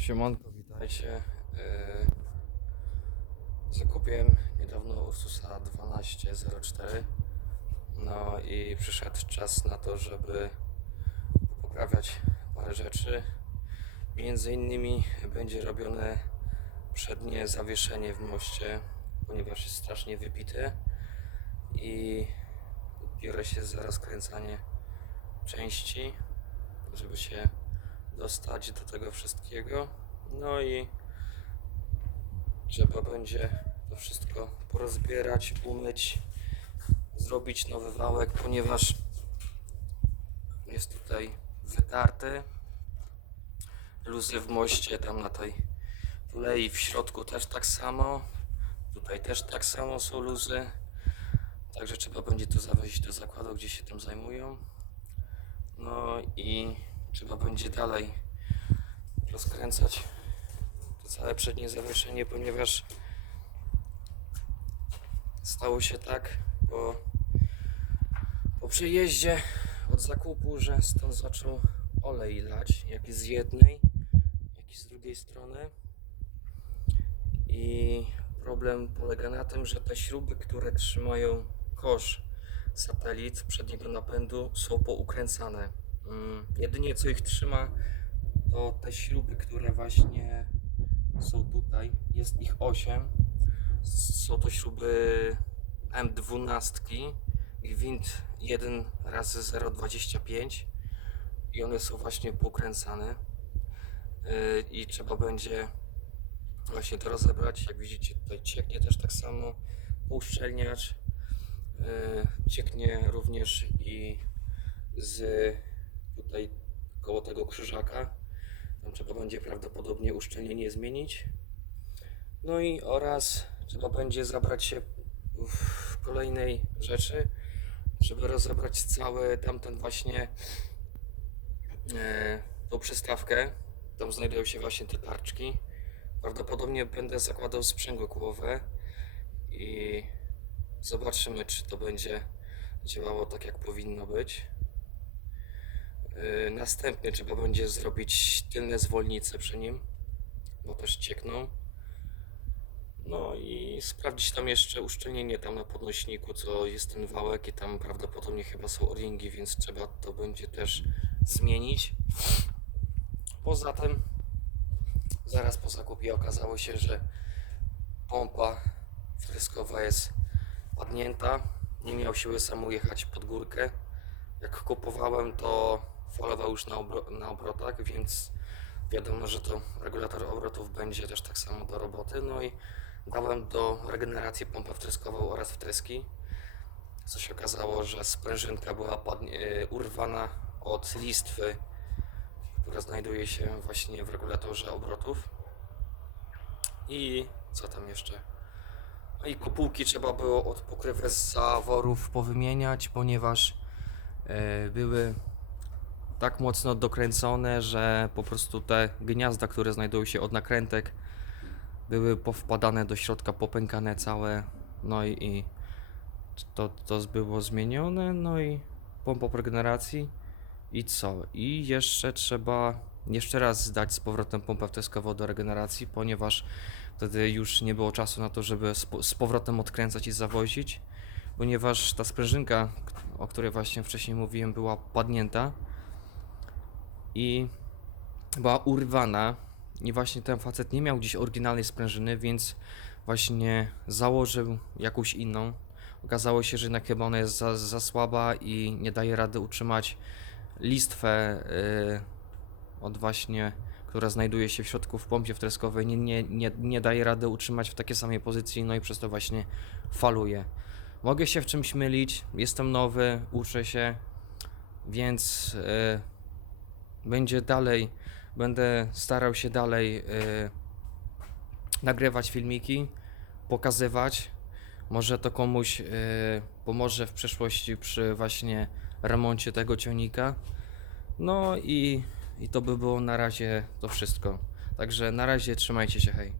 Siemanko, witajcie. Yy, Zakupiłem niedawno Ursusa 1204. No i przyszedł czas na to, żeby poprawiać parę rzeczy. Między innymi będzie robione przednie zawieszenie w moście, ponieważ jest strasznie wypite i biorę się za rozkręcanie części, żeby się dostać do tego wszystkiego. No i trzeba będzie to wszystko porozbierać, umyć, zrobić nowy wałek, ponieważ jest tutaj wytarty. Luzy w moście, tam na tej tulei w środku też tak samo. Tutaj też tak samo są luzy. Także trzeba będzie to zawieźć do zakładu, gdzie się tym zajmują. No i trzeba będzie dalej rozkręcać to całe przednie zawieszenie, ponieważ stało się tak po, po przyjeździe od zakupu, że stąd zaczął olej lać, jak z jednej, jak i z drugiej strony. I problem polega na tym, że te śruby, które trzymają kosz satelit przedniego napędu są poukręcane. Mm, Jedynie co ich trzyma to te śruby, które właśnie są tutaj. Jest ich 8. Są to śruby M12 gwint 1 razy 0,25 i one są właśnie pokręcane Yy, i trzeba będzie właśnie to rozebrać. Jak widzicie tutaj cieknie też tak samo uszczelniacz. Yy, Cieknie również i z tutaj koło tego krzyżaka. Tam trzeba będzie prawdopodobnie uszczelnienie zmienić. No i oraz trzeba będzie zabrać się w kolejnej rzeczy, żeby rozebrać cały tamten właśnie e, tą przystawkę. Tam znajdują się właśnie te tarczki. Prawdopodobnie będę zakładał sprzęgło kółowe i zobaczymy, czy to będzie działało tak, jak powinno być. Yy, Następnie trzeba będzie zrobić tylne zwolnice przy nim, bo też ciekną. No i sprawdzić tam jeszcze uszczelnienie tam na podnośniku, co jest ten wałek i tam prawdopodobnie chyba są o-ringi, więc trzeba to będzie też zmienić. Poza tym zaraz po zakupie okazało się, że pompa wtryskowa jest padnięta. Nie miał siły sam ujechać pod górkę. Jak kupowałem, to falował już na, obro- na obrotach, więc wiadomo, że to regulator obrotów będzie też tak samo do roboty. No i dałem do regeneracji pompę wtryskową oraz wtryski. Co się okazało, że sprężynka była padnie, urwana od listwy, która znajduje się właśnie w regulatorze obrotów. I co tam jeszcze? No i kopułki trzeba było od pokrywy z zaworów powymieniać, ponieważ e, były tak mocno dokręcone, że po prostu te gniazda, które znajdują się od nakrętek, były powpadane do środka, popękane całe. No i, i to, to było zmienione. No i pompa regeneracji. I co? I jeszcze trzeba jeszcze raz zdać z powrotem pompę wtryskową do regeneracji, ponieważ wtedy już nie było czasu na to, żeby z, po- z powrotem odkręcać i zawozić, ponieważ ta sprężynka, o której właśnie wcześniej mówiłem, była padnięta i była urwana i właśnie ten facet nie miał gdzieś oryginalnej sprężyny, więc właśnie założył jakąś inną. Okazało się, że jednak chyba ona jest za, za słaba i nie daje rady utrzymać listwę yy, od właśnie, która znajduje się w środku w pompie wtryskowej, nie, nie, nie, nie daje rady utrzymać w takiej samej pozycji, no i przez to właśnie faluje. Mogę się w czymś mylić, jestem nowy, uczę się, więc yy, będzie dalej, będę starał się dalej yy, nagrywać filmiki, pokazywać. Może to komuś yy, pomoże w przyszłości przy właśnie remoncie tego ciągnika. No i, i to by było na razie to wszystko. Także na razie trzymajcie się, hej.